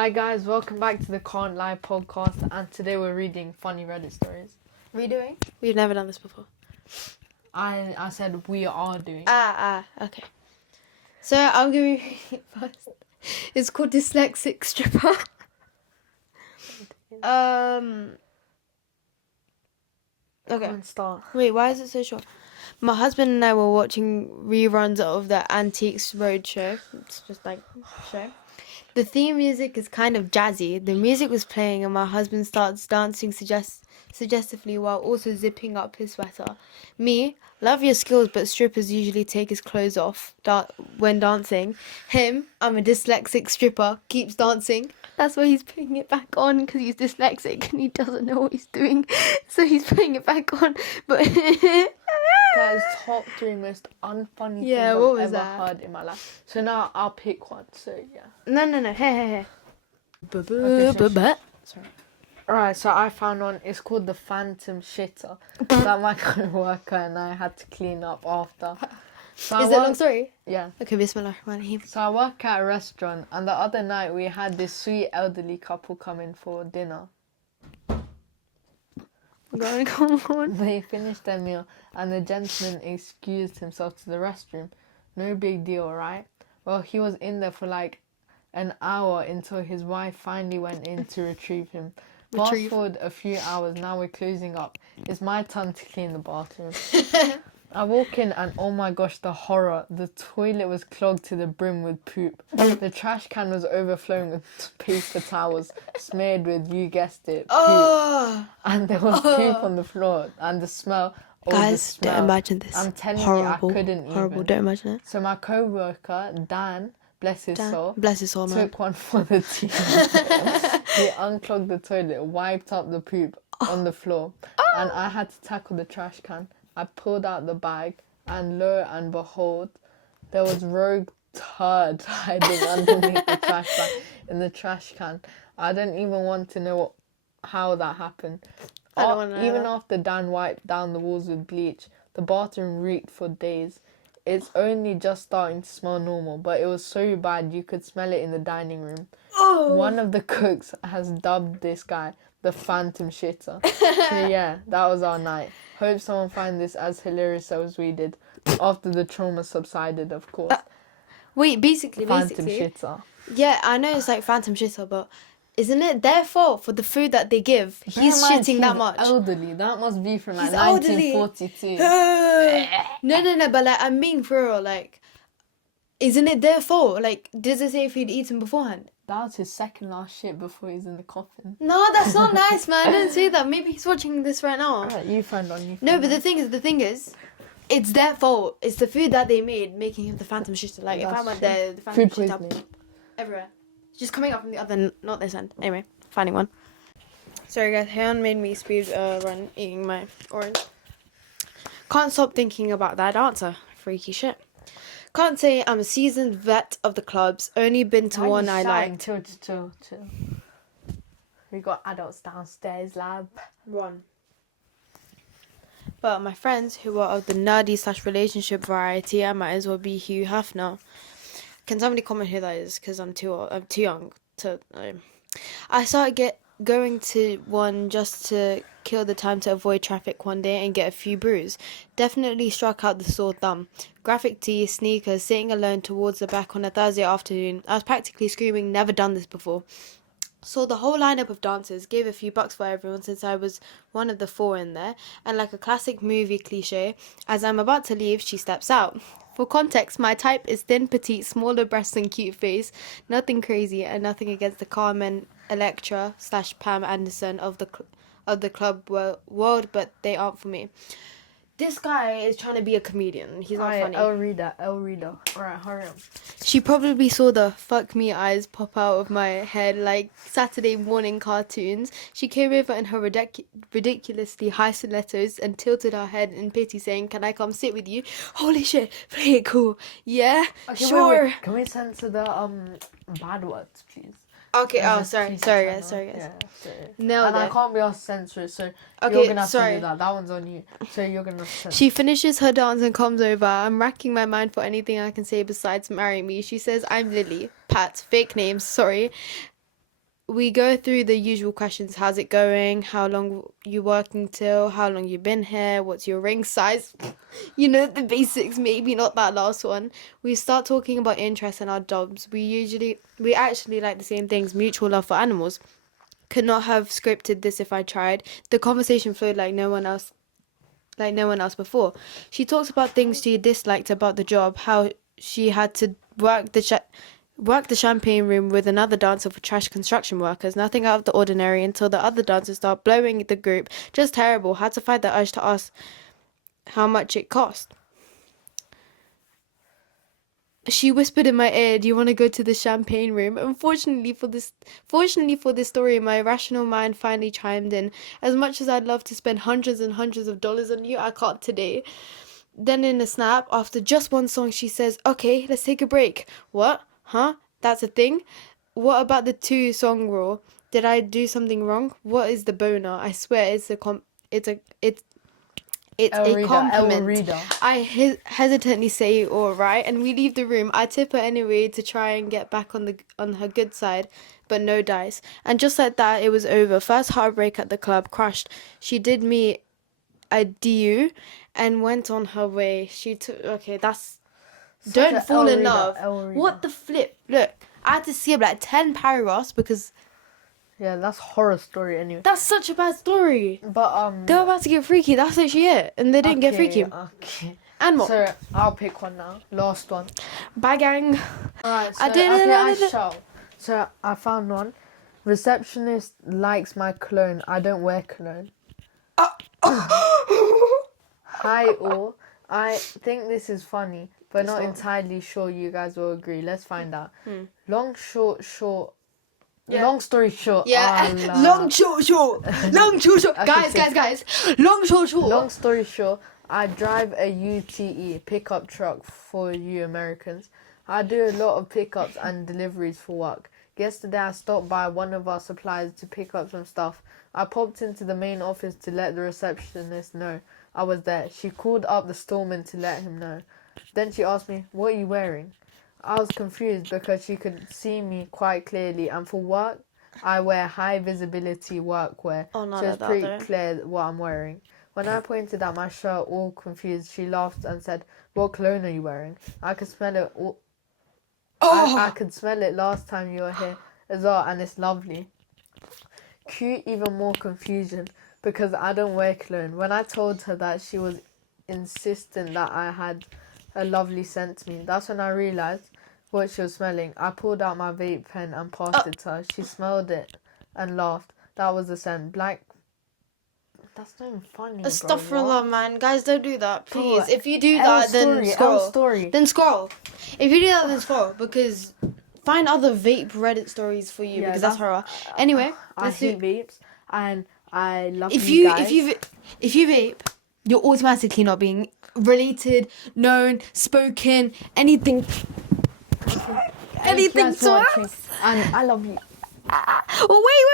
Hi guys, welcome back to the Can't Lie podcast, and today we're reading funny Reddit stories. Redoing? We've never done this before. I said we are doing. Okay. So I'm going to read it first. It's called Dyslexic Stripper. Okay. Come and start. Wait, why is it so short? My husband and I were watching reruns of the Antiques Roadshow. It's just like show. The theme music is kind of jazzy. The music was playing and my husband starts dancing suggestively while also zipping up his sweater. Me, love your skills, but strippers usually take his clothes off when dancing. Him, I'm a dyslexic stripper, keeps dancing. That's why he's putting it back on, because he's dyslexic and he doesn't know what he's doing. So he's putting it back on. But Guys, top 3 most unfunny things I've ever heard in my life. So now I'll pick one. So yeah. No. Hey. Sorry. Alright, so I found one. It's called the Phantom Shitter. That my co-worker and I had to clean up after. So Is it a long story? Yeah. Okay, Bismillahirrahmanirrahim. So I work at a restaurant, and the other night we had this sweet elderly couple come in for dinner. Come on. They finished their meal, and the gentleman excused himself to the restroom. No big deal, right? Well, he was in there for like an hour until his wife finally went in to retrieve him. Fast forward a few hours, now we're closing up. It's my turn to clean the bathroom. I walk in and oh my gosh, the horror. The toilet was clogged to the brim with poop. The trash can was overflowing with paper towels, smeared with, you guessed it, poop. And there was poop on the floor, and the smell. Guys, don't imagine this. I'm telling horrible, you, I couldn't horrible. even. Don't imagine it. So my co-worker, Dan, bless his soul, man. took one for the team. He unclogged the toilet, wiped up the poop on the floor, and I had to tackle the trash can. I pulled out the bag, and lo and behold, there was rogue turd hiding underneath the trash bag in the trash can. I don't even want to know how that happened. I don't want to know Even that. after Dan wiped down the walls with bleach, the bathroom reeked for days. It's only just starting to smell normal, but it was so bad you could smell it in the dining room. One of the cooks has dubbed this guy the Phantom Shitter. So yeah, that was our night. Hope someone find this as hilarious as we did. After the trauma subsided, of course. Wait, basically. Phantom Shitter. Yeah, I know it's like Phantom Shitter, but isn't it their fault for the food that they give? He's shitting that much. Elderly. That must be from like He's elderly. 1942. No, but like, I'm being for real, like, isn't it their fault? Like, does it say if he'd eaten beforehand? That was his second last shit before he's in the coffin. No, that's not nice, man. Don't say that. Maybe he's watching this right now. Alright, you find one. No, but the thing is, it's their fault. It's the food that they made making him the Phantom Shitter. Like, if I went there, the Phantom Food Shitter poisoning. everywhere. It's just coming up from the other, not this end. Anyway, finding one. Sorry guys, Hayon made me speed run eating my orange. Can't stop thinking about that answer. Freaky shit. Can't say I'm a seasoned vet of the clubs. Only been to one I liked. Chill. We got adults downstairs, lab. One. But my friends who are of the nerdy / relationship variety, I might as well be Hugh Hefner. Can somebody comment who that is? Because I'm too young to. I started going to one just to kill the time to avoid traffic one day and get a few brews. Definitely struck out the sore thumb. Graphic tee, sneakers, sitting alone towards the back on a Thursday afternoon. I was practically screaming, never done this before. Saw the whole lineup of dancers, gave a few bucks for everyone since I was one of the 4 in there, and like a classic movie cliche, as I'm about to leave, she steps out. For context, my type is thin, petite, smaller breasts and cute face. Nothing crazy, and nothing against the Carmen Electra / Pam Anderson of the club world, but they aren't for me. This guy is trying to be a comedian. He's not funny. El Rita. Alright, hurry up. She probably saw the fuck me eyes pop out of my head like Saturday morning cartoons. She came over in her ridiculously high stilettos and tilted her head in pity, saying, "Can I come sit with you?" Holy shit, play it cool. Yeah, Okay, sure. Wait. Can we censor the bad words, please? Okay, sorry guys. Yeah, sorry. Nailed And I it. can't be asked to censor it, so Okay, you're gonna have sorry. to do that. That one's on you. So you're gonna have to censor. She finishes her dance and comes over. I'm racking my mind for anything I can say besides marry me. She says, "I'm Lily." Pat, fake names, sorry. we go through the usual questions. How's it going? How long you working till? How long you been here? What's your ring size? You know, the basics, maybe not that last one. We start talking about interests and our jobs. We actually like the same things, mutual love for animals. Could not have scripted this if I tried. The conversation flowed like no one else before. She talks about things she disliked about the job, how she had to work the champagne room with another dancer for trash construction workers. Nothing out of the ordinary until the other dancers start blowing the group. Just terrible. Had to fight the urge to ask how much it cost. She whispered in my ear, "Do you want to go to the champagne room?" Fortunately for this story, my rational mind finally chimed in. As much as I'd love to spend hundreds and hundreds of dollars on you, I can't today. Then in a snap, after just one song, she says, "Okay, let's take a break." What? Huh? That's a thing? What about the 2-song rule? Did I do something wrong? What is the boner? I swear it's a compliment. I hesitantly say, "All right," and we leave the room. I tip her anyway to try and get back on her good side, but no dice. And just like that, it was over. First heartbreak at the club, crushed. She did me a DU and went on her way. She took. Okay, that's. Don't fall in love. What the flip? Look, I had to skip like 10 paragraphs because. Yeah, that's horror story anyway. That's such a bad story. But they were about to get freaky. That's literally it, and they didn't get freaky. Okay. And more. So I'll pick one now. Last one. Bye, gang. Alright. So, I shall. So I found one. Receptionist likes my cologne. I don't wear cologne. Hi all. I think this is funny, but not entirely sure you guys will agree. Let's find out. Long story short. Yeah. Long story short. Yeah. Long short. Long short. Guys. Long short. Long story short, I drive a UTE pickup truck for you Americans. I do a lot of pickups and deliveries for work. Yesterday I stopped by one of our suppliers to pick up some stuff. I popped into the main office to let the receptionist know I was there. She called up the storeman to let him know. Then she asked me, "What are you wearing?" I was confused because she could see me quite clearly, and for work, I wear high visibility workwear, so it's pretty clear what I'm wearing. When I pointed at my shirt, all confused, she laughed and said, "What cologne are you wearing? I could smell it. I could smell it last time you were here as well, and it's lovely." Cue even more confusion because I don't wear cologne. When I told her that, she was insistent that I had a lovely scent to me. That's when I realised what she was smelling. I pulled out my vape pen and passed it to her. She smelled it and laughed. That was the scent. Black. That's not even funny. Astaghfirullah, man. Guys, don't do that, please. If you do that, then scroll. Then scroll. If you do that, then scroll, because find other vape Reddit stories for you, because that's horror. Anyway, I hate vapes and I love you guys. If you vape, you're automatically not being related, known, spoken, anything to us. And I love you. Wait.